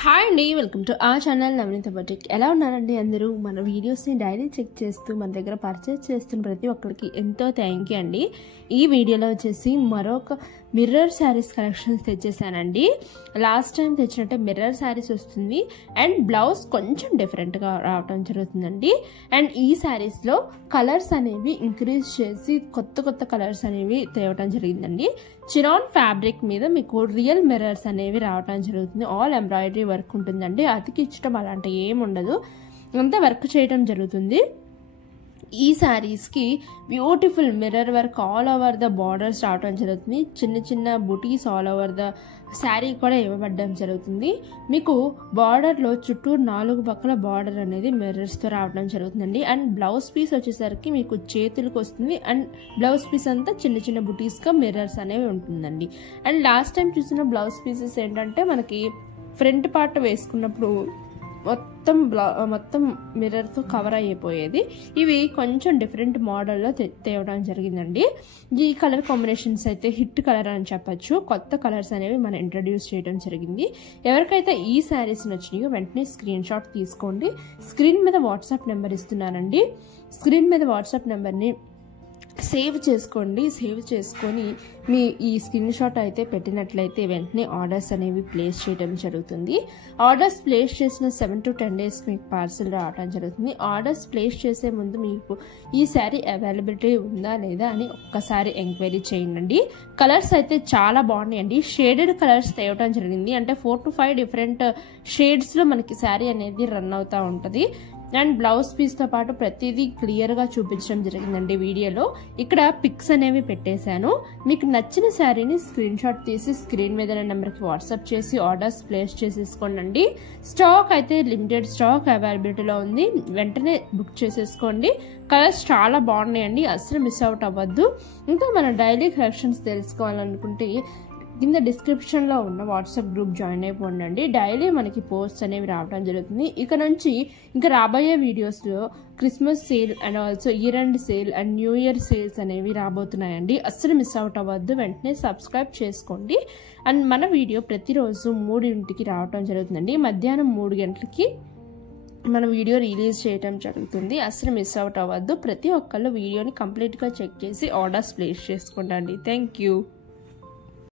Hi అండి, welcome to ఆ channel నవనీత boutique. ఎలా ఉన్నారండి అందరూ? మన వీడియోస్ని డైలీ చెక్ చేస్తూ మన దగ్గర పర్చేస్ చేస్తున్న ప్రతి ఒక్కరికి ఎంతో థ్యాంక్ యూ అండి. ఈ వీడియోలో వచ్చేసి మరొక మిర్రర్ శారీస్ కలెక్షన్స్ తెచ్చేసానండి. లాస్ట్ టైం తెచ్చినట్టే మిర్రర్ శారీస్ వస్తుంది అండ్ బ్లౌజ్ కొంచెం డిఫరెంట్గా రావడం జరుగుతుందండి. అండ్ ఈ శారీస్లో కలర్స్ అనేవి ఇంక్రీజ్ చేసి కొత్త కలర్స్ అనేవి తేవడం జరిగిందండి. చినాన్ ఫ్యాబ్రిక్ మీద మీకు రియల్ మిర్రర్స్ అనేవి రావడం జరుగుతుంది. ఆల్ ఎంబ్రాయిడరీ వర్క్ ఉంటుందండి. అతికిచ్చడం అలాంటి ఏమి ఉండదు, అంతా వర్క్ చేయడం జరుగుతుంది. ఈ శారీస్కి beautiful mirror work all over the borders రావడం జరుగుతుంది. చిన్న బుటీస్ ఆల్ ఓవర్ ద శారీ కూడా ఇవ్వబడడం జరుగుతుంది. మీకు బార్డర్లో చుట్టూ 4 పక్కల బార్డర్ అనేది మిర్రర్స్తో రావడం జరుగుతుందండి. అండ్ బ్లౌజ్ పీస్ వచ్చేసరికి మీకు చేతులకు వస్తుంది. అండ్ బ్లౌజ్ పీస్ అంతా చిన్న బుటీస్గా మిర్రర్స్ అనేవి ఉంటుందండి. అండ్ లాస్ట్ టైం చూసిన బ్లౌజ్ పీసెస్ ఏంటంటే మనకి ఫ్రంట్ పార్ట్ వేసుకున్నప్పుడు మొత్తం మిర్రర్తో కవర్ అయిపోయేది. ఇవి కొంచెం డిఫరెంట్ మోడల్లో తేవడం జరిగిందండి. ఈ కలర్ కాంబినేషన్స్ అయితే హిట్ కలర్ అని చెప్పచ్చు. కొత్త కలర్స్ అనేవి మనం ఇంట్రడ్యూస్ చేయడం జరిగింది. ఎవరికైతే ఈ శారీస్ నచ్చినాయో వెంటనే స్క్రీన్ షాట్ తీసుకోండి. స్క్రీన్ మీద వాట్సాప్ నెంబర్ ఇస్తున్నానండి. స్క్రీన్ మీద వాట్సాప్ నెంబర్ని సేవ్ చేసుకోండి. సేవ్ చేసుకొని మీ ఈ స్క్రీన్ షాట్ అయితే పెట్టినట్లయితే వెంటనే ఆర్డర్స్ అనేవి ప్లేస్ చేయడం జరుగుతుంది. ఆర్డర్స్ ప్లేస్ చేసిన 7 to 10 days మీకు పార్సిల్ రావడం జరుగుతుంది. ఆర్డర్స్ ప్లేస్ చేసే ముందు మీకు ఈ శారీ అవైలబిలిటీ ఉందా లేదా అని ఒక్కసారి ఎంక్వైరీ చేయండి. కలర్స్ అయితే చాలా బాగున్నాయండి. షేడెడ్ కలర్స్ తేవడం జరిగింది. అంటే 4 to 5 డిఫరెంట్ షేడ్స్లో మనకి శారీ అనేది రన్ అవుతూ ఉంటుంది. అండ్ బ్లౌజ్ పీస్తో పాటు ప్రతిదీ క్లియర్గా చూపించడం జరిగిందండి వీడియోలో. ఇక్కడ పిక్స్ అనేవి పెట్టేశాను. మీకు నచ్చిన శారీని స్క్రీన్ షాట్ తీసి స్క్రీన్ మీద నెంబర్కి వాట్సాప్ చేసి ఆర్డర్స్ ప్లేస్ చేసేసుకోండి. స్టాక్ అయితే లిమిటెడ్ స్టాక్ అవైలబిలిటీలో ఉంది. వెంటనే బుక్ చేసేసుకోండి. కలర్స్ చాలా బాగున్నాయండి, అస్సలు మిస్ అవుట్ అవ్వద్దు. ఇంకా మన డైలీ కలెక్షన్స్ తెలుసుకోవాలనుకుంటే కింద డిస్క్రిప్షన్లో ఉన్న వాట్సాప్ గ్రూప్ జాయిన్ అయిపోండి. డైలీ మనకి పోస్ట్స్ అనేవి రావడం జరుగుతుంది. ఇక నుంచి ఇంకా రాబోయే వీడియోస్లో Christmas sale and also year end sale and new year sales అనేవి రాబోతున్నాయండి. అస్సలు మిస్ అవుట్ అవ్వద్దు. వెంటనే సబ్స్క్రైబ్ చేసుకోండి. అండ్ మన వీడియో ప్రతిరోజు 3 రావడం జరుగుతుందండి. మధ్యాహ్నం 3 గంటలకి మన వీడియో రిలీజ్ చేయడం జరుగుతుంది. అస్సలు మిస్ అవుట్ అవ్వద్దు. ప్రతి ఒక్కళ్ళు వీడియోని కంప్లీట్గా చెక్ చేసి ఆర్డర్స్ ప్లేస్ చేసుకోండి. Thank you.